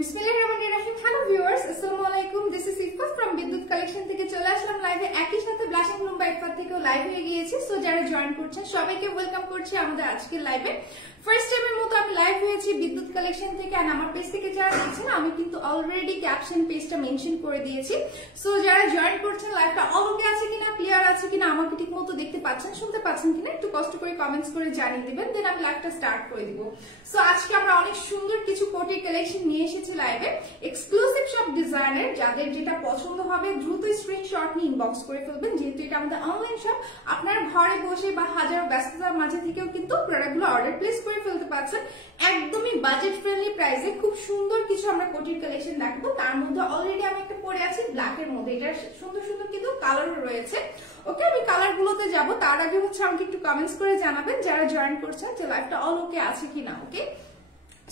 বিসমিল্লাহিররহমানিররহিম। Hello viewers, আসসালামু আলাইকুম। This is Ifat from বিদ্যুৎ কালেকশন থেকে চলে আসলাম লাইভে। একই সাথে ব্লাশিং রুম বাই ইফাত থেকেও লাইভ হয়ে গিয়েছি। সো যারা জয়েন করছেন সবাইকে ওয়েলকাম করছি আমাদের আজকের লাইভে। ফার্স্ট টাইমের মতো আমি লাইভ হয়েছি বিদ্যুৎ কালেকশন থেকে। আর আমার পেজ থেকে যারা দেখছেন আমি কিন্তু অলরেডি ক্যাপশন পেজটা মেনশন করে দিয়েছি। সো যারা জয়েন করছেন লাইভটা অলওকে আছে কিনা, ক্লিয়ার আছে কিনা, আমাকে ঠিক মতো দেখতে পাচ্ছেন, শুনতে পাচ্ছেন কিনা একটু কষ্ট করে কমেন্টস করে জানিয়ে দিবেন, দেন আমি লাইভটা স্টার্ট করে দিব। সো আজকে আমরা অনেক সুন্দর কিছু কোটির কালেকশন নিয়ে এসেছি লাইভে, এক্সক্লুসিভ সব ডিজাইনের। যাদের যেটা পছন্দ হবে দ্রুত স্ক্রিনশট নিয়ে ইনবক্স করে ফেলবেন, যেহেতু এটা আমাদের অনলাইন শপ। আপনার ঘরে বসে বা হাজারো ব্যস্ততার মাঝে থেকেও কিন্তু প্রোডাক্টগুলো অর্ডার প্লেস করে ফেলতে পারছেন একদমই বাজেট ফ্রেন্ডলি প্রাইসে। খুব সুন্দর কিছু আমরা কোটির কালেকশন দেখবো। তার মধ্যে অলরেডি আমি একটা পরে আছি ব্ল্যাকের মধ্যে, এটার সুন্দর সুন্দর কিন্তু কালারও রয়েছে। ওকে, আমি কালার গুলোতে যাবো, তার আগে হচ্ছে আমাকে একটু কমেন্টস করে জানাবেন যারা জয়েন করছেন যে লাইভটা অল ওকে আছে কিনা। ওকে,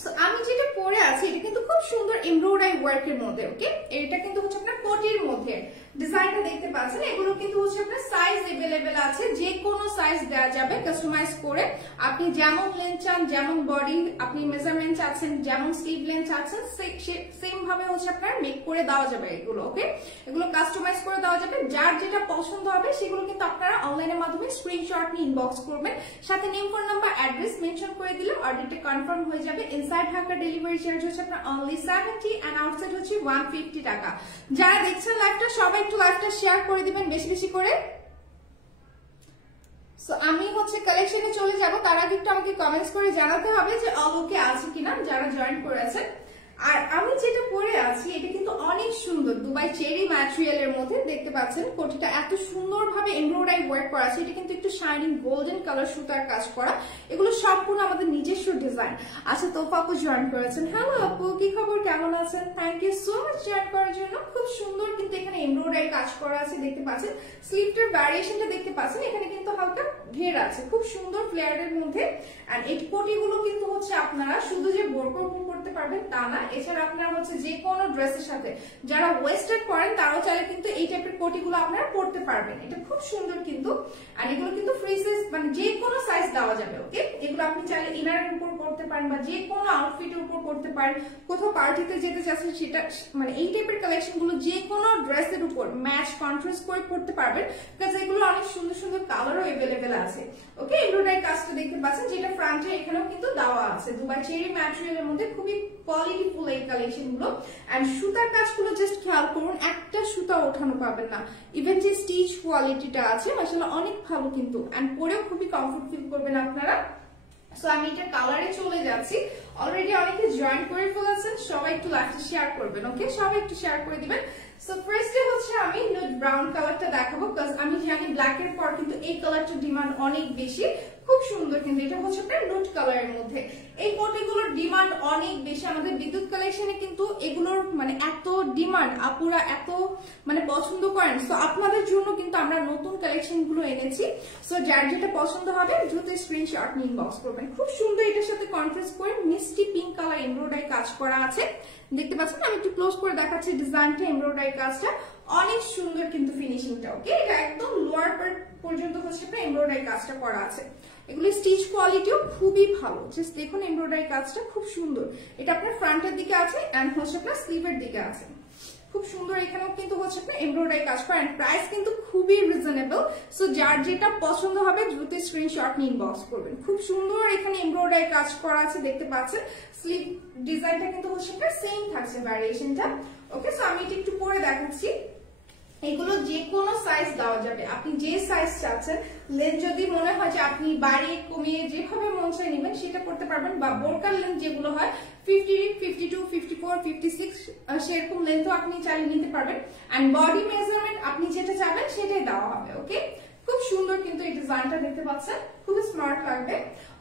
সো আমি যেটা পরে আছি এটা কিন্তু খুব সুন্দর এমব্রয়ডারি ওয়ার্ক এর মধ্যে। ওকে, এটা কিন্তু হচ্ছে আপনার কোটির মধ্যে ডিজাইনটা দেখতে পাচ্ছেন। এগুলো কিন্তু হচ্ছে আপনার সাইজ अवेलेबल আছে, যে কোনো সাইজ দেওয়া যাবে কাস্টমাইজ করে। আপনি যেমন লেন্থ চান, যেমন বডি আপনি মেজারমেন্ট চাচ্ছেন, যেমন স্লিভ লেন্থ চাচ্ছেন, সেম ভাবে হচ্ছে আপনার মেক করে দেওয়া যাবে এগুলো। ওকে, এগুলো কাস্টমাইজ করে দেওয়া যাবে। যার যেটা পছন্দ হবে সেগুলো কিন্তু আপনারা অনলাইনের মাধ্যমে স্ক্রিনশট নিয়ে ইনবক্স করবেন, সাথে name, phone number, address mention করে দিলে অর্ডারটা কনফার্ম হয়ে যাবে। ইনসাইড ঢাকা ডেলিভারি চার্জ হচ্ছে আপনার অনলি 70 এন্ড আউটসাইড হচ্ছে 150 টাকা। যারা দেখছেন লাইভটা সবাই একটু লাইভটা শেয়ার করে দিবেন বেশি বেশি করে। সো আমি হচ্ছে কালেকশনে চলে যাব, তার আগে একটু আমাকে কমেন্টস করে জানাতে হবে যে অল ওকে আছে কিনা যারা জয়েন করেছেন। আর আমি যেটা পরে আছি এটা কিন্তু অনেক সুন্দর দুবাই চেরি ম্যাটেরিয়ালের মধ্যে দেখতে পাচ্ছেন। কোটিটা এত সুন্দরভাবে এমব্রয়ডারি ওয়ার্ক করা আছে। এটা কিন্তু একটু শাইনিং গোল্ডেন কালার সুতার কাজ করা। এগুলো সম্পূর্ণ আমাদের নিজস্ব ডিজাইন। আচ্ছা, তোফা আপু জয়েন করেছেন। হ্যালো আপু, কি খবর, কেমন আছেন? Thank you so much join করার জন্য। খুব সুন্দর কিন্তু এখানে এমব্রয়ডারি কাজ করা আছে দেখতে পাচ্ছেন। স্লিভটার ভ্যারিয়েশনটা দেখতে পাচ্ছেন, এখানে কিন্তু হালকা ঘের আছে, খুব সুন্দর ফ্লেয়ারের মধ্যে। আর এই কোটিগুলো কিন্তু হচ্ছে আপনারা শুধু যে বোরকা করতে পারবেন তা না, এছাড়া আপনারা হচ্ছে যে কোনো ড্রেসের সাথে, যারা ওয়েস্টার্ন পরেন তারাও চাইলে কিন্তু এই টাইপের কোটিগুলো আপনারা পরতে পারবেন। এটা খুব সুন্দর কিন্তু। আর এগুলো কিন্তু ফ্রি সাইজ, মানে যে কোনো সাইজ দেওয়া যাবে। ওকে, এগুলো আপনি চাইলে ইনারের উপর পরতে পারেন বা যে কোনো আউটফিটের উপর পরতে পারেন। কোথাও পার্টিতে যেতে চাচ্ছেন সেটা, মানে এই টাইপের কালেকশন গুলো যে কোনো ড্রেসের উপর ম্যাচ কন্ট্রাস্ট করে পরতে পারবেন, বিকজ এগুলো অনেক সুন্দর সুন্দর কালারও अवेलेबल আছে। ওকে, এমব্রয়ডারি কাজটা দেখতে পাচ্ছেন, যেটা ফ্রন্টে এখানেও কিন্তু দেওয়া আছে। দুবাই চেরি ম্যাটেরিয়ালের মধ্যে খুবই কোয়ালিটিফুল এই কালেকশন গুলো। এন্ড সুতার কাজগুলো জাস্ট খেয়াল করুন, একটা সুতা ওঠানো পাবেন না। ইভেন যে স্টিচ কোয়ালিটিটা আছে মাশাআল্লাহ অনেক ভালো কিন্তু। এন্ড পরেও খুবই কমফোর্ট ফিল করবেন আপনারা। সো আমি এটা কালারে চলে যাচ্ছি। অলরেডি অনেকে জয়েন করে ফেলেছেন, সবাই একটু লাইভটা শেয়ার করবেন। ওকে, সবাই একটু শেয়ার করে দিবেন। সো ফার্স্টে হচ্ছে আমি নুড ব্রাউন কালারটা দেখাবো, বিকজ আমি জানি ব্ল্যাক এর পর কিন্তু এই কালারটার ডিমান্ড অনেক বেশি। খুব সুন্দর কিন্তু এটা হচ্ছে আপনার নুড কালারের মধ্যে। এই কোটিগুলোর ডিমান্ড অনেক বেশি আমাদের বিদ্যুৎ কালেকশনে, কিন্তু এগুলোর মানে এত ডিমান্ড, আপুরা এত মানে পছন্দ করেন। সো আপনাদের জন্য কিন্তু আমরা নতুন কালেকশন গুলো এনেছি। সো যার যেটা পছন্দ হবে দ্রুত স্ক্রিনশট নিয়ে ইনবক্স করবেন। খুব সুন্দর এটার সাথে কন্ট্রাস্ট করে মিষ্টি পিঙ্ক কালার এমব্রয়ডারি কাজ করা আছে দেখতে পাচ্ছেন। আমি একটু ক্লোজ করে দেখাচ্ছি ডিজাইনটা, এমব্রয়ডারি কাজটা অনেক সুন্দর কিন্তু ফিনিশিংটা। ওকে, এটা একদম লোয়ার পার্ট পর্যন্ত হচ্ছে আপনার এমব্রয়ডারি কাজটা করা আছে। এগুলো স্টিচ কোয়ালিটিও খুবই ভালো, জাস্ট দেখুন এমব্রয়ডারি কাজটা খুব সুন্দর। এটা আপনার ফ্রন্টের দিকে আছে এন্ড হচ্ছে আপনার স্লিভের দিকে আছে। খুব সুন্দর এখানেও কিন্তু হচ্ছে আপনার এমব্রয়ডারি কাজ করা। এন্ড প্রাইস কিন্তু খুবই রিজনেবল। সো যার যেটা পছন্দ হবে দ্রুত স্ক্রিনশট নিয়ে ইনবক্স করবেন। খুব সুন্দর এখানে এমব্রয়ডারি কাজ করা আছে দেখতে পাচ্ছেন। স্লিভ ডিজাইনটা কিন্তু হচ্ছে আপনার সেম থাকছে ভ্যারিয়েশনটা। ওকে, সো আমি এটা একটু পরে দেখাচ্ছি। এগুলো যে কোনো সাইজ দেওয়া যাবে, আপনি যে সাইজ চাচ্ছেন। লেন্থ যদি মনে হয় যে আপনি বাড়িয়ে কমিয়ে যেভাবে মন চাই নেবেন সেটা করতে পারবেন, বা বোরকার লেন্থ যেগুলো হয় 50, 52, 54, 56 সেরকম লেন্থও আপনি চাইলে নিতে পারবেন। এন্ড বডি মেজারমেন্ট আপনি যেটা চাবেন সেটাই দেওয়া হবে। ওকে, খুব সুন্দর কিন্তু এই ডিজাইনটা দেখতে পাচ্ছেন, খুবই স্মার্ট লাগবে।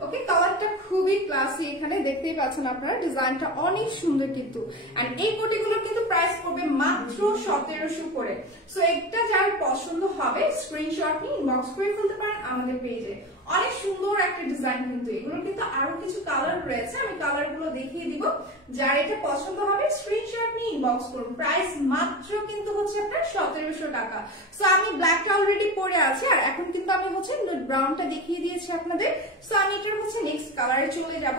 ওকে, কালারটা খুবই ক্লাসি, এখানে দেখতেই পাচ্ছেন আপনারা ডিজাইনটা অনেক সুন্দর কিন্তু। এন্ড এই কোটিগুলো কিন্তু প্রাইস পড়বে মাত্র 1700 করে। সো একটা যার পছন্দ হবে স্ক্রিনশট নিয়ে ইনবক্স করে ফেলতে পারেন আমাদের পেজে। অনেক সুন্দর একটা ডিজাইন কিন্তু। এগুলো কিন্তু আরো কিছু কালার রয়েছে, আমি কালার গুলো দেখিয়ে দিব। যার এটা পছন্দ হবে স্ক্রিনশট নিয়ে ইনবক্স করুন। প্রাইস মাত্র কিন্তু হচ্ছে আপনার 1700 টাকা। সো আমি ব্ল্যাকটা অলরেডি পরে আছি, আর এখন কিন্তু আমি হচ্ছে ব্রাউনটা দেখিয়ে দিয়েছি আপনাদের। সো আমি এটার হচ্ছে নেক্সট কালারে চলে যাব।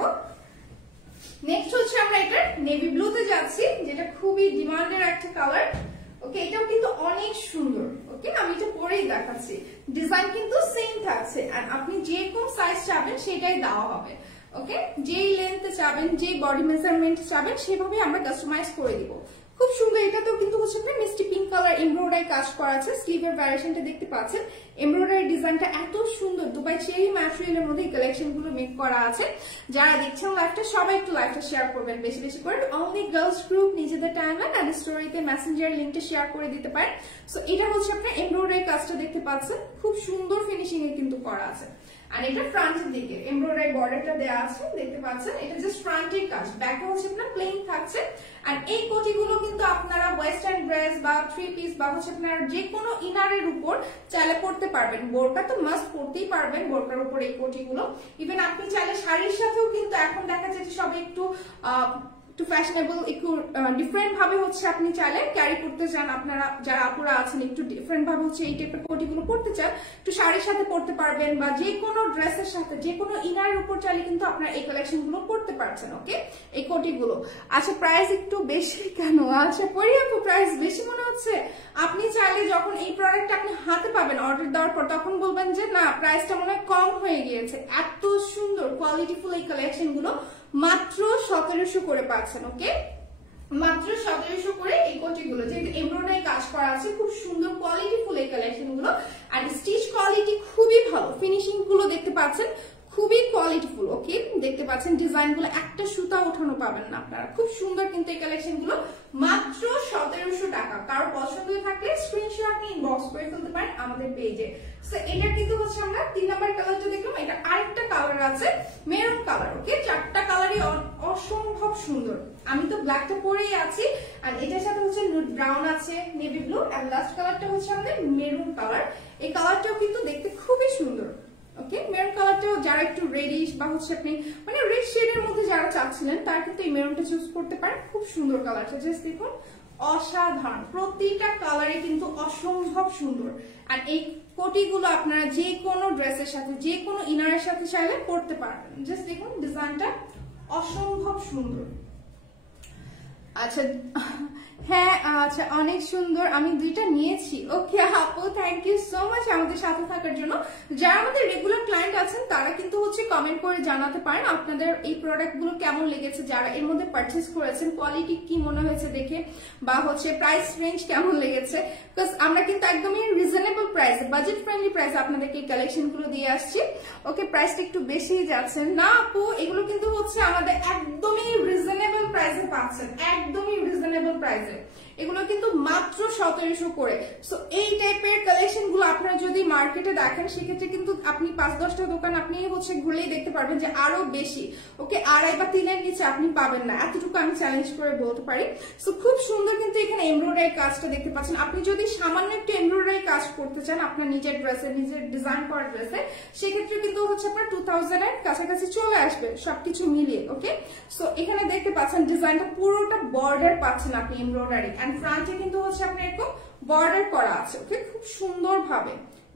নেক্সট হচ্ছে আমরা এটা নেভি ব্লুতে যাচ্ছি, যেটা খুবই ডিমান্ডের একটা কালার। ওকে, এটাও কিন্তু অনেক সুন্দর। ওকে, আমি এটা পরেই দেখাচ্ছি। ডিজাইন কিন্তু সেম থাকছে, আর আপনি যে কোন সাইজ চাবেন সেটাই দেওয়া হবে। ওকে, যেই লেন্থে চাবেন, যেই বডি মেজারমেন্ট চাবেন সেভাবে আমরা কাস্টমাইজ করে দিব। খুব সুন্দর। এটাতেও কিন্তু হচ্ছে আপনার মিষ্টি পিঙ্ক কালার এমব্রয়ডারি কাজ করা আছে। স্লিভের ভ্যারিয়েশনটা দেখতে পাচ্ছেন। এমব্রয়ডারি ডিজাইনটা এত সুন্দর, দুবাই চেরি ম্যাটেরিয়ালের মধ্যে এই কালেকশন গুলো মেক করা আছে। যারা দেখছেন লাইভটা, সবাই একটু লাইভটা শেয়ার করবেন বেশি বেশি করে। অনলি গার্লস গ্রুপ নিজেদের টাইমলাইন এন্ড স্টোরিতে মেসেঞ্জার লিংকটা শেয়ার করে দিতে পারেন। সো এটা হচ্ছে আপনার এমব্রয়ডারি কাজটা দেখতে পাচ্ছেন, খুব সুন্দর ফিনিশিং এ কিন্তু করা আছে। আর এটা ফ্রন্টের দিকে এমব্রয়ডারি বর্ডারটা দেওয়া আছে, দেখতে পাচ্ছেন। এটা জাস্ট ফ্রন্টের কাজ, ব্যাকে হচ্ছে আপনার প্লেন থাকছে। আর এই কোটিগুলো কিন্তু আপনারা ওয়েস্টার্ন ড্রেস বা থ্রি পিস বা হচ্ছে আপনার যে কোনো ইনারের উপর চাইলে পরতে পারবেন। বোরকা তো মাস্ট পরতেই পারবেন বোরকার উপর এই কোটিগুলো। ইভেন আপনি চাইলে শাড়ির সাথেও কিন্তু এখন দেখা যায় যে সবাই একটু ফ্যাশনেবল, একটু ডিফারেন্ট ভাবে হচ্ছে আপনি চাইলে ক্যারি করতে চান। আপনারা যারা আপুরা আছেন একটু ডিফারেন্ট ভাবে হচ্ছে এই টাইপের কোটিগুলো পরতে চান, একটু শাড়ির সাথে পরতে পারবেন বা যে কোনো ড্রেসের সাথে, যে কোনো ইনারের উপর চাইলে কিন্তু আপনারা এই কালেকশন গুলো পরতে পারছেন। ওকে, এই কোটিগুলো। আচ্ছা, প্রাইস একটু বেশি কেন? আচ্ছা, পরি আপু প্রাইস বেশি মনে হচ্ছে? আপনি চাইলে যখন এই প্রোডাক্ট আপনি হাতে পাবেন অর্ডার দেওয়ার পর, তখন বলবেন যে না, প্রাইসটা মনে হয় কম হয়ে গিয়েছে। এত সুন্দর কোয়ালিটিফুল এই কালেকশন গুলো মাত্র 1700 করে পাচ্ছেন। ওকে, মাত্র 1700 করে এই কোটিগুলো, যেহেতু এমব্রয়ডারি কাজ করা আছে, খুব সুন্দর কোয়ালিটিফুল এই কালেকশন গুলো। আর স্টিচ কোয়ালিটি খুবই ভালো, ফিনিশিং গুলো দেখতে পাচ্ছেন খুবই কোয়ালিটিফুল। ওকে, দেখতে পাচ্ছেন ডিজাইন গুলো, একটা সুতা ওঠানো পাবেন না আপনারা। খুব সুন্দর কিন্তু এই কালেকশন গুলো, মাত্র 1700 টাকা। কারো পছন্দ থাকলে স্ক্রিনশট নিয়ে ইনবক্স করে ফেলতে পারেন আমাদের পেজে। সো এটা কিন্তু হচ্ছে আমরা 3 নাম্বার কালারটা দেখলাম। এটা আরেকটা কালার আছে, মেরুন কালার। ওকে, চারটা কালারই অসম্ভব সুন্দর। আমি তো ব্ল্যাকটা পরেই আছি, আর এটার সাথে হচ্ছে নুড ব্রাউন আছে, নেভি ব্লু, এন্ড লাস্ট কালারটা হচ্ছে আমাদের মেরুন কালার। এই কালারটাও কিন্তু দেখতে খুবই সুন্দর। ওকে, মেরুন কালারটাও যারা একটু রেডিশ বা হচ্ছে আপনি মানে রেড শেডের মধ্যে যারা চাচ্ছিলেন, তারা কিন্তু এই মেরুনটা চুজ করতে পারেন। খুব সুন্দর কালারটা, জাস্ট দেখুন, অসাধারণ। প্রতিটা কালারে কিন্তু অসম্ভব সুন্দর। আর এই কোটিগুলো আপনারা যে কোনো ড্রেসের সাথে, যে কোনো ইনারের সাথে চাইলে পরতে পারবেন। জাস্ট দেখুন ডিজাইনটা অসম্ভব সুন্দর। আচ্ছা, হ্যাঁ, আচ্ছা, অনেক সুন্দর। আমি দুইটা নিয়েছি। ওকে আপু, থ্যাংক ইউ সো মাচ আমাদের সাথে থাকার জন্য। যারা আমাদের রেগুলার ক্লায়েন্ট আছেন তারা কিন্তু হচ্ছে কমেন্ট করে জানাতে পারেন আপনাদের এই প্রোডাক্ট গুলো কেমন লেগেছে, যারা এর মধ্যে পারচেস করেছেন কোয়ালিটি কি মনে হয়েছে দেখে, বা হচ্ছে প্রাইস রেঞ্জ কেমন লেগেছে। বিকজ আমরা কিন্তু একদমই reasonable price, budget friendly price আপনাদেরকে এই কালেকশন গুলো দিয়ে আসছি। ওকে, প্রাইসটা একটু বেশি যাচ্ছে না আপু, এগুলো কিন্তু হচ্ছে আমাদের একদমই রিজনেবল প্রাইসে পাচ্ছেন, একদমই রিজনেবল প্রাইসে। এগুলো কিন্তু মাত্র 1700 করে। সো এই টাইপের কালেকশন গুলো আপনারা যদি মার্কেটে দেখেন, সেক্ষেত্রে কিন্তু আপনি 5-10টা দোকান আপনি হচ্ছে ঘুরলেই দেখতে পারবেন যে আরো বেশি। ওকে, 2.5 বা 3 এর নিচে আপনি পাবেন না, এতটুকু আমি চ্যালেঞ্জ করে বলতে পারি। সো খুব সুন্দর কিন্তু এখানে এমব্রয়ডারি কাজটা দেখতে পাচ্ছেন। আপনি যদি সামান্য একটু এমব্রয়ডারি কাজ করতে চান আপনার নিজের ড্রেসে, নিজের ডিজাইন করা ড্রেসে, সেক্ষেত্রে কিন্তু হচ্ছে আপনার 2000 এর কাছাকাছি চলে আসবে সবকিছু মিলিয়ে। ওকে, সো এখানে দেখতে পাচ্ছেন ডিজাইনটা পুরোটা বর্ডার পাচ্ছেন আপনি এমব্রয়ডারি, এন্ড ফ্রন্টে কিন্তু হচ্ছে আপনার এরকম বর্ডার করা আছে। ওকে, খুব সুন্দর ভাবে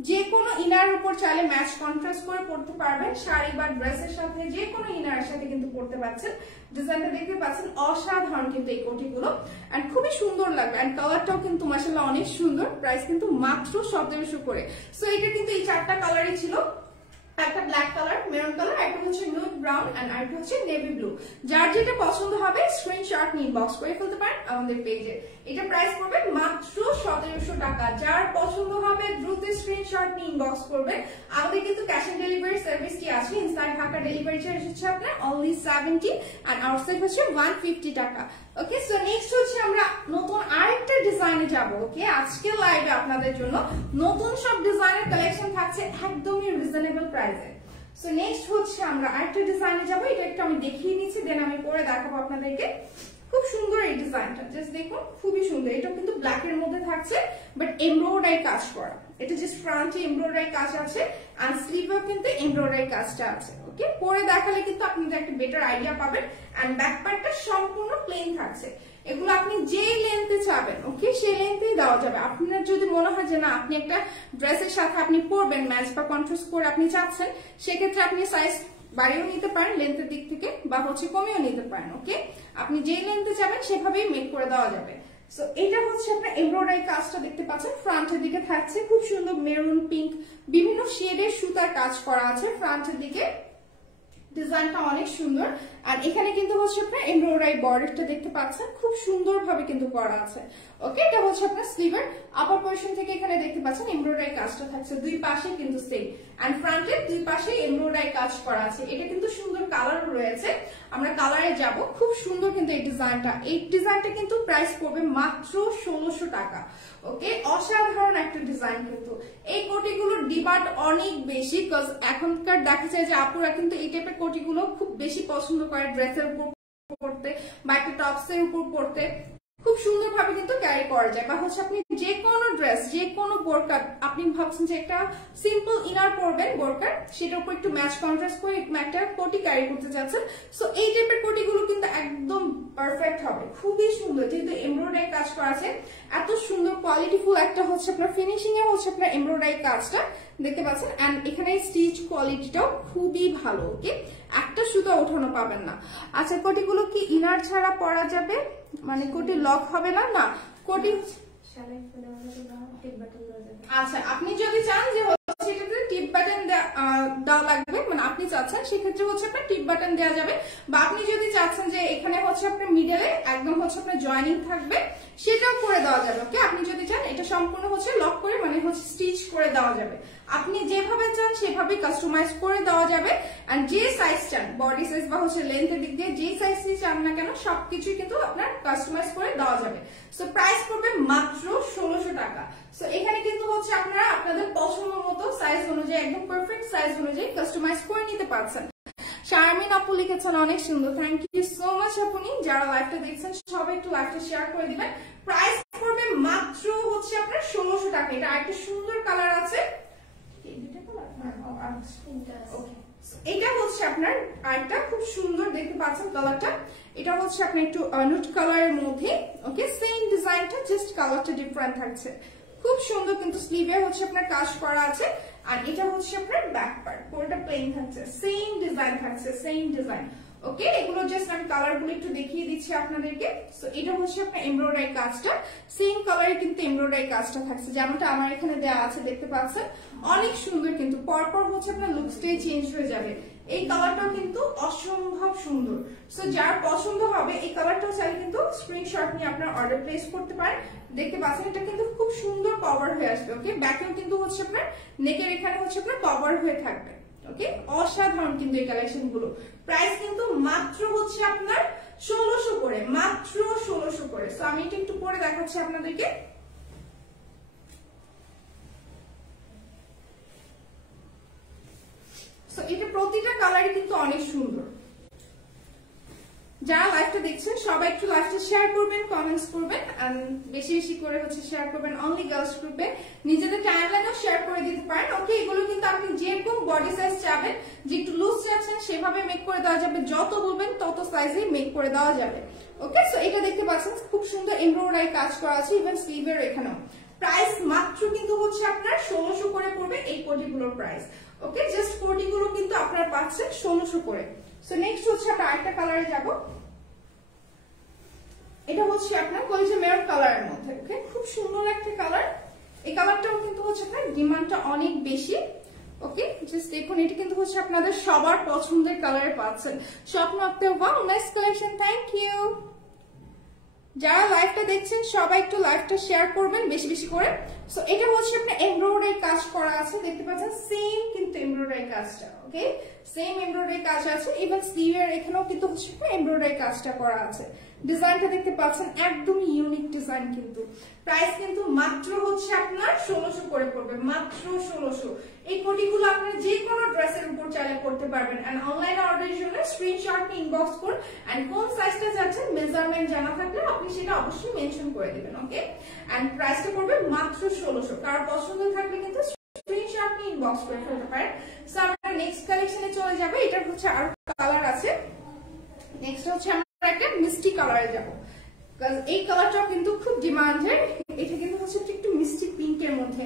যে কোনো ইনার উপর চাইলে ম্যাচ কন্ট্রাস্ট করে পড়তে পারবেন, শাড়ি বা ড্রেসের সাথে যে কোনো ইনারের সাথে কিন্তু পড়তে পারছেন। ডিজাইনটা দেখতে পাচ্ছেন অসাধারণ কিন্তু এই কোটিগুলো, এন্ড খুবই সুন্দর লাগবে। এন্ড কালারটাও কিন্তু মাশাআল্লাহ অনেক সুন্দর। প্রাইস কিন্তু মাত্র 1700 করে। সো এটা কিন্তু এই চারটা কালারই ছিল, একটা ব্ল্যাক কালার, মেরুন কালার, একটা হচ্ছে নুড ব্রাউন, এন্ড আরেকটা হচ্ছে নেভি ব্লু। যার যেটা পছন্দ হবে স্ক্রিনশট নিয়ে ইনবক্স করে ফেলতে পারেন আমাদের পেজে। এটা প্রাইস পড়বে মাত্র 1700 টাকা। যার পছন্দ হবে দ্রুত স্ক্রিনশট নিয়ে ইনবক্স করবে। আমাদের কিন্তু ক্যাশ অন ডেলিভারি সার্ভিসটি আছে। ইনসাইড ঢাকা ডেলিভারি চার্জ হচ্ছে আপনার অনলি 70, এন্ড আউটসাইড হচ্ছে 150 টাকা। ওকে, সো নেক্সট হচ্ছে আমরা নতুন আরেকটা ডিজাইনে যাব। ওকে, আজকে লাইভে আপনাদের জন্য নতুন সব ডিজাইনের কালেকশন থাকছে একদমই রিজনেবল প্রাইসে। সো নেক্সট হচ্ছে আমরা আরেকটা ডিজাইনে যাব। এটা একটু আমি দেখিয়ে নিচ্ছি, দেন আমি পরে দেখাবো আপনাদেরকে। খুব সুন্দর এই ডিজাইনটা, জাস্ট দেখুন, খুবই সুন্দর। এটা কিন্তু ব্ল্যাক এর মধ্যে থাকছে, বাট এমব্রয়ডারি কাজ করা। এটা জাস্ট ফ্রন্টে এমব্রয়ডারি কাজ আছে, আর স্লিভেও কিন্তু এমব্রয়ডারি কাজটা আছে। ওকে, পরে দেখালে কিন্তু আপনাদের একটা বেটার আইডিয়া পাবেন। এন্ড ব্যাক পার্টটা সম্পূর্ণ প্লেন থাকছে। এগুলো আপনি যে লেন্থে চাবেন, ওকে, সেই লেন্থেই দেওয়া যাবে। আপনার যদি মনে হয় যে না, আপনি একটা ড্রেসের সাথে আপনি পরবেন ম্যাচ বা কন্ট্রাস্ট করে আপনি চাচ্ছেন, সেক্ষেত্রে আপনি সাইজ বাড়িয়েও নিতে পারেন লেন্থের দিক থেকে বা হচ্ছে কমিয়েও নিতে পারেন। ওকে, আপনি যেই লেন্থে যাবেন সেভাবেই মেক করে দেওয়া যাবে। সো এটা হচ্ছে আপনার এমব্রয়ডারি কাজটা দেখতে পাচ্ছেন, ফ্রন্টের দিকে থাকছে খুব সুন্দর মেরুন পিঙ্ক বিভিন্ন শেডের সুতার কাজ করা আছে ফ্রন্টের দিকে, ডিজাইনটা অনেক সুন্দর। আর এখানে কিন্তু হচ্ছে আপনার এমব্রয়ডারি বর্ডারটা দেখতে পাচ্ছেন খুব সুন্দরভাবে কিন্তু করা আছে। ওকে, এটা হচ্ছে আপনার স্লিভের আপার পোরশন থেকে এখানে দেখতে পাচ্ছেন এমব্রয়ডারি কাজটা থাকছে দুই পাশে কিন্তু সেম, এন্ড ফ্রন্টের দুই পাশে এমব্রয়ডারি কাজ করা আছে। এটা কিন্তু সুন্দর কালার রয়েছে, আমরা কালারে যাব। খুব সুন্দর কিন্তু এই ডিজাইনটা কিন্তু প্রাইস পড়বে মাত্র 1600 টাকা। ওকে, অসাধারণ একটা ডিজাইন কিন্তু। এই কোটিগুলোর ডিমান্ড অনেক বেশি, বিকজ এখনকার দেখা যায় যে আপুরা কিন্তু এই টাইপের কোটিগুলো খুব বেশি পছন্দ করে ড্রেসের উপর পড়তে বা একটা টপসের উপর পড়তে, খুব সুন্দরভাবে কিন্তু ক্যারি করা যায়। বা হচ্ছে আপনি যে কোনো ড্রেস, যে কোনো বোরকা, আপনি ভাবছেন যে একটা সিম্পল ইনার পরবেন বোরকার, সেটার উপর একটু ম্যাচ কন্ট্রাস্ট করে একটা কোটি ক্যারি করতে চাচ্ছেন, সো এই টাইপের কোটিগুলো কিন্তু একদম পারফেক্ট হবে, খুবই সুন্দর। যেহেতু এমব্রয়ডারি কাজ করা আছে, এত সুন্দর কোয়ালিটিফুল একটা হচ্ছে আপনার ফিনিশিং এ হচ্ছে আপনার এমব্রয়ডারি কাজটা দেখতে পাচ্ছেন, এন্ড এখানে স্টিচ কোয়ালিটিটাও খুবই ভালো। ওকে, একটা সুতা ওঠানো পাবেন না। আচ্ছা, কোটিগুলো কি ইনার ছাড়া পরা যাবে, মানে কোটি লক হবে না? না, কোটি আচ্ছা আপনি যদি চান যে হচ্ছে এটাতে টিপ বাটন দেওয়া লাগবে, মানে আপনি চাচ্ছেন সেক্ষেত্রে হচ্ছে আপনার টিপ বাটন দেওয়া যাবে, বা আপনি যদি চাচ্ছেন যে এখানে হচ্ছে আপনার মিডলে একদম হচ্ছে আপনার জয়েনিং থাকবে, সেটাও করে দেওয়া যাবে। ওকে, আপনি যদি চান এটা সম্পূর্ণ হচ্ছে লক করে মানে হচ্ছে স্টিচ করে দেওয়া যাবে, আপনি যেভাবে চান সেভাবে কাস্টমাইজ করে দেওয়া যাবে। আর যে সাইজ চান, বডি সাইজ বা হচ্ছে লেন্থের দিক দিয়ে যে সাইজই চান না কেন সবকিছুই কিন্তু আপনার কাস্টমাইজ করে দেওয়া যাবে। সো প্রাইস পড়বে মাত্র 1600 টাকা। সো এখানে কিন্তু হচ্ছে আপনারা আপনাদের পছন্দ মতো সাইজ অনুযায়ী একদম পারফেক্ট সাইজ অনুযায়ী কাস্টমাইজ করে নিতে পারছেন। শারমিন আপু লিখেছেন অনেক সুন্দর, থ্যাংক ইউ সো মাচ আপনি। যারা লাইভটা দেখছেন সবাই একটু লাইভটা শেয়ার করে দিবেন। প্রাইস পড়বে মাত্র হচ্ছে আপনার 1600 টাকা। এটা একটা সুন্দর কালার আছে, এটা হচ্ছে আপনার আরেকটা খুব সুন্দর দেখতে পাচ্ছেন কালারটা, এটা হচ্ছে আপনার একটু নুট কালারের মধ্যে। ওকে, সেম ডিজাইনটা, জাস্ট কালারটা ডিফারেন্ট থাকছে, খুব সুন্দর কিন্তু স্লিভে হচ্ছে আপনার কাজ করা আছে। আর এটা হচ্ছে আপনার ব্যাক পার্ট, পুরোটা প্লেন থাকছে, সেম ডিজাইন থাকছে, সেম ডিজাইন। ওকে, এগুলো জাস্ট আমি কালারগুলো একটু দেখিয়ে দিচ্ছি আপনাদেরকে। সো এটা হচ্ছে আপনার এমব্রয়ডারি কাজটা, সেম কালারে কিন্তু এমব্রয়ডারি কাজটা থাকছে, যেমনটা আমার এখানে দেওয়া আছে দেখতে পাচ্ছেন, অনেক সুন্দর কিন্তু। পরপর হচ্ছে আপনার লুকসটাই চেঞ্জ হয়ে যাবে। এই কালারটাও কিন্তু অসম্ভব সুন্দর। সো যার পছন্দ হবে এই কালারটাও চাইলে কিন্তু স্ক্রিনশট নিয়ে আপনার অর্ডার প্লেস করতে পারেন। দেখতে পাচ্ছেন এটা কিন্তু খুব সুন্দর কভার হয়ে আসবে। ওকে, ব্যাকেও কিন্তু হচ্ছে আপনার নেকের এখানে হচ্ছে আপনার কভার হয়ে থাকবে। ওকে, অসাধারণ কিন্তু এই কালেকশন গুলো। প্রাইস কিন্তু মাত্র হচ্ছে আপনার 1600 করে, মাত্র 1600 করে। সো আমি এটা একটু পরে দেখাচ্ছি আপনাদেরকে। সো এটা প্রতিটা কালারই কিন্তু অনেক সুন্দর। যারা লাইভটা দেখছেন সবাই একটু লাইভটা শেয়ার করবেন, কমেন্টস করবেন, বেশি বেশি করে হচ্ছে শেয়ার করবেন অনলি গার্লস গ্রুপে, নিজেদের টাইমলাইনেও শেয়ার করে দিতে পারেন। ওকে, এগুলো কিন্তু আপনি যেরকম বডি সাইজ চাবেন, যে একটু লুজ চাচ্ছেন সেভাবে মেক করে দেওয়া যাবে, যত বলবেন তত সাইজেই মেক করে দেওয়া যাবে। ওকে, সো এটা দেখতে পাচ্ছেন খুব সুন্দর এমব্রয়ডারি কাজ করা আছে, ইভেন স্লিভের এখানেও। প্রাইস মাত্র কিন্তু হচ্ছে আপনার 1600 করে পড়বে এই কোটিগুলোর প্রাইস। ওকে, জাস্ট কোটিগুলো কিন্তু আপনারা পাচ্ছেন 1600 করে। সো নেক্সট হচ্ছে আমরা আরেকটা কালারে যাব, এটা হচ্ছে আপনার কলিজা মেরুন কালারের মধ্যে। ওকে, খুব সুন্দর একটা কালার, এই কালারটাও কিন্তু হচ্ছে আপনার ডিমান্ডটা অনেক বেশি। ওকে, জাস্ট দেখুন এটা কিন্তু হচ্ছে আপনাদের সবার পছন্দের কালারে পাচ্ছেন। Swapna Akter, wow nice collection, thank you. যারা লাইভটা দেখছেন সবাই একটু লাইভটা শেয়ার করবেন বেশি বেশি করে। সো এটা হচ্ছে আপনার এমব্রয়ডারি কাজ করা আছে, দেখতে পাচ্ছেন সেম কিন্তু এমব্রয়ডারি কাজটা। ওকে, সেম এমব্রয়ডারি কাজ আছে, ইভেন স্লিভের এখানেও কিন্তু হচ্ছে এমব্রয়ডারি কাজটা করা আছে। ডিজাইনটা দেখতে পাচ্ছেন একদম ইউনিক ডিজাইন কিন্তু। প্রাইস কিন্তু মাত্র হচ্ছে আপনার 1600 করে পড়বে, মাত্র 1600। এই কোটিগুলো আপনি যে কোনো ড্রেসের উপর চাইলে করতে পারবেন। এন্ড অনলাইনে অর্ডারের জন্য স্ক্রিনশট নিয়ে ইনবক্স করুন, এন্ড কোন সাইজটা চাচ্ছেন মেজারমেন্ট জানা থাকলে আপনি সেটা অবশ্যই মেনশন করে দিবেন। ওকে, এন্ড প্রাইসটা পড়বে মাত্র 1600। কার পছন্দ থাকলে কিন্তু স্ক্রিনশট নিয়ে ইনবক্স করে ফেলতে পারেন। সো আমরা নেক্সট কালেকশনে চলে যাব। এটার হচ্ছে আর কালার আছে, নেক্সট হচ্ছে একটা মিষ্টি কালারে যাবো, এই কালারটা কিন্তু খুব ডিমান্ডেড। এটা কিন্তু হচ্ছে একটু মিষ্টি পিঙ্কের মধ্যে,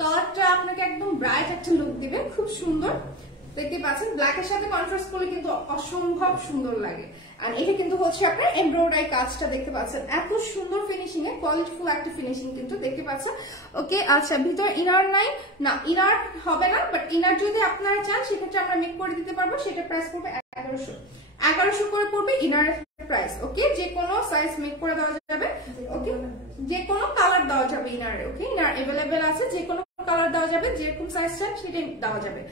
কালারটা আপনাকে একদম ব্রাইট একটা লুক দিবে, খুব সুন্দর। দেখতে পাচ্ছেন ব্ল্যাক এর সাথে কন্ট্রাস্ট করলে কিন্তু অসম্ভব সুন্দর লাগে। আর এটা কিন্তু হচ্ছে আপনার এমব্রয়ডারি কাজটা দেখতে পাচ্ছেন, এত সুন্দর ফিনিশিং এ কোয়ালিটিফুল একটা ফিনিশিং কিন্তু দেখতে পাচ্ছেন। ওকে, আচ্ছা ভিতরে ইনার নাই, না ইনার হবে না, বাট ইনার যদি আপনারা চান সেক্ষেত্রে আমরা মেক করে দিতে পারবো। সেটা প্রাইস পড়বে 1100 করে পড়বে ইনার প্রাইস। ওকে, যে কোনো সাইজ মেক করে দেওয়া যাবে। ওকে, যে কোনো কালার দেওয়া যাবে ইনারে। ওকে, ইনার अवेलेबल আছে, যে কোনো কালার দেওয়া যাবে, যেরকম সাইজ চান সেটাই দেওয়া যাবে।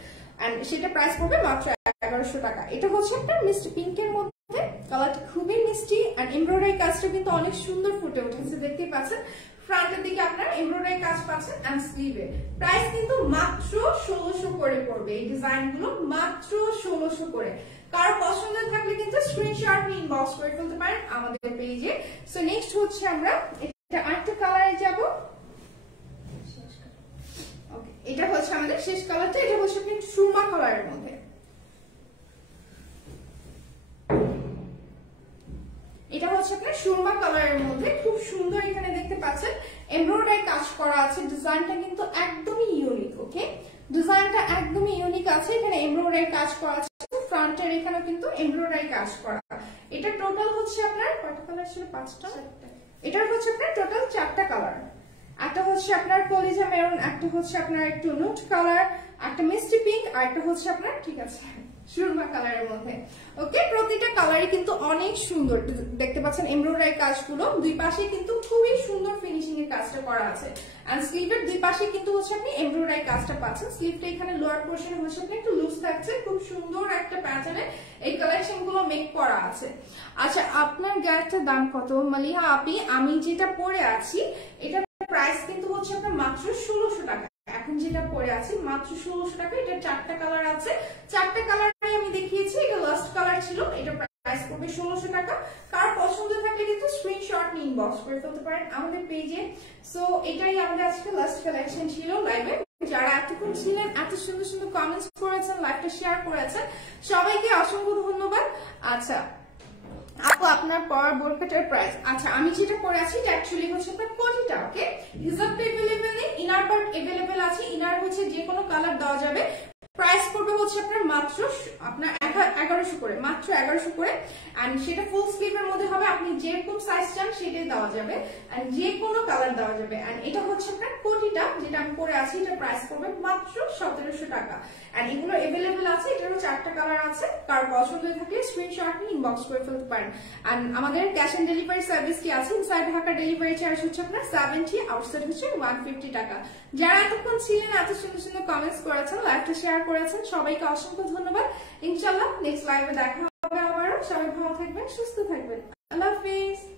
এন্ড সেটা প্রাইস পড়বে মাত্র 1100 টাকা। এটা হচ্ছে একটা মিষ্টি পিঙ্কের মধ্যে, কালারটা খুবই মিষ্টি আর এমব্রয়ডারি কাজটা কিন্তু অনেক সুন্দর ফুটে উঠেছে দেখতে পাচ্ছেন। ফ্রন্টের দিকে আপনার এমব্রয়ডারি কাজ পাচ্ছেন এন্ড স্লিভে। প্রাইস কিন্তু মাত্র 1600 করে পড়বে। এই ডিজাইন গুলো মাত্র 1600 করে। কারো পছন্দ থাকলে কিন্তু স্ক্রিনশট নিয়ে ইনবক্স করে ফেলতে পারেন আমাদের পেজে। সো নেক্সট হচ্ছে আমরা এটা আরেকটা কালারে যাব। ওকে, এটা হচ্ছে আমাদের শেষ কালারটা। এটা হচ্ছে আপনি সুরমা কালারের মধ্যে। এটা হচ্ছে আপনার সুরমা কালারের মধ্যে, খুব সুন্দর এখানে দেখতে পাচ্ছেন এমব্রয়ডারি কাজ করা আছে। ডিজাইনটা কিন্তু একদমই ইউনিক। ওকে, ডিজাইনটা একদমই ইউনিক আছে, এখানে এমব্রয়ডারি কাজ করা আছে। ফ্রন্টের এখানে কিন্তু এমব্রয়ডারি কাজ করা। এটা টোটাল হচ্ছে আপনার কয়টা কালার ছিল? 5টা। এটার হচ্ছে আপনার টোটাল 4টা কালার। একটা হচ্ছে আপনার কলিজা মেরুন, একটা হচ্ছে আপনার একটু নুট কালার, একটা মিষ্টি পিঙ্ক, আর একটা হচ্ছে আপনার ঠিক আছে সুরমা কালারের মধ্যে। ওকে, প্রতিটা কালারই কিন্তু অনেক সুন্দর দেখতে পাচ্ছেন। এমব্রয়ডারি কাজগুলো দুই পাশে কিন্তু খুবই সুন্দর ফিনিশিং এর কাজটা করা আছে। এন্ড স্লিভের দুই পাশে কিন্তু হচ্ছে আপনি এমব্রয়ডারি কাজটা পাচ্ছেন। স্লিভটা এখানে লোয়ার পোর্শন হচ্ছে আপনি একটু লুজ থাকছে, খুব সুন্দর একটা প্যাটার্নে এই কালেকশন গুলো মেক করা আছে। আচ্ছা, আপনার গ্যাসটার দাম কত মালিহা আপি? আমি যেটা পরে আছি এটা প্রাইস কিন্তু হচ্ছে আপনার মাত্র 1600 টাকা। এখন যেটা পরে আছি মাত্র 1600 টাকা। এটা 4টা কালার আছে, 4টা কালার আমি দেখিয়েছি। এটা লাস্ট কালার ছিল। এটা প্রাইস পড়বে 1600 টাকা। কার পছন্দ থাকলে কিন্তু স্ক্রিনশট নিয়ে ইনবক্স করে ফেলতে পারেন আমাদের পেজে। সো এটাই আমাদের আজকে লাস্ট কালেকশন ছিল লাইভে। যারা এতক্ষণ ছিলেন, এত সুন্দর সুন্দর কমেন্টস করেছেন, লাইভটা শেয়ার করেছেন, সবাইকে অসংখ্য ধন্যবাদ। আচ্ছা আপু, আপনার পরার বোরকাটার প্রাইস? আচ্ছা, আমি যেটা পরে আছি এটা অ্যাকচুয়ালি হচ্ছে আপনার কোটিটা। ওকে, হিজাবটা अवेलेबल নেই, ইনার পার্ট अवेलेबल আছে। ইনার হচ্ছে যে কোনো কালার দেওয়া যাবে। প্রাইস পড়বে হচ্ছে আপনার মাত্র আপনার 1100 করে, মাত্র 1100 করে। এন্ড সেটা ফুল স্লিভের মধ্যে হবে, আপনি যেরকম সাইজ চান সেটাই দেওয়া যাবে এন্ড যে কোনো কালার দেওয়া যাবে। এন্ড এটা হচ্ছে আপনার কোটিটা যেটা আমি পরে আছি, এটা প্রাইস পড়বে মাত্র 1700 টাকা। এন্ড এগুলো अवेलेबल আছে, এটারও 4টা কালার আছে। কার পছন্দ থাকলে স্ক্রিনশট নিয়ে ইনবক্স করে ফেলতে পারেন। এন্ড আমাদের ক্যাশ অন ডেলিভারি সার্ভিস কি আছে। ইনসাইড ঢাকা ডেলিভারি চার্জ হচ্ছে আপনার 70, আউটসাইড হচ্ছে 150 টাকা। যারা এতক্ষণ ছিলেন, এত সুন্দর সুন্দর কমেন্টস করেছেন, লাইভটা শেয়ার করেছেন, সবাইকে অসংখ্য ধন্যবাদ। ইনশাআল্লাহ নেক্সট লাইভে দেখা হবে আবারও। সবাই ভালো থাকবেন, সুস্থ থাকবেন। আল্লাহ হাফেজ।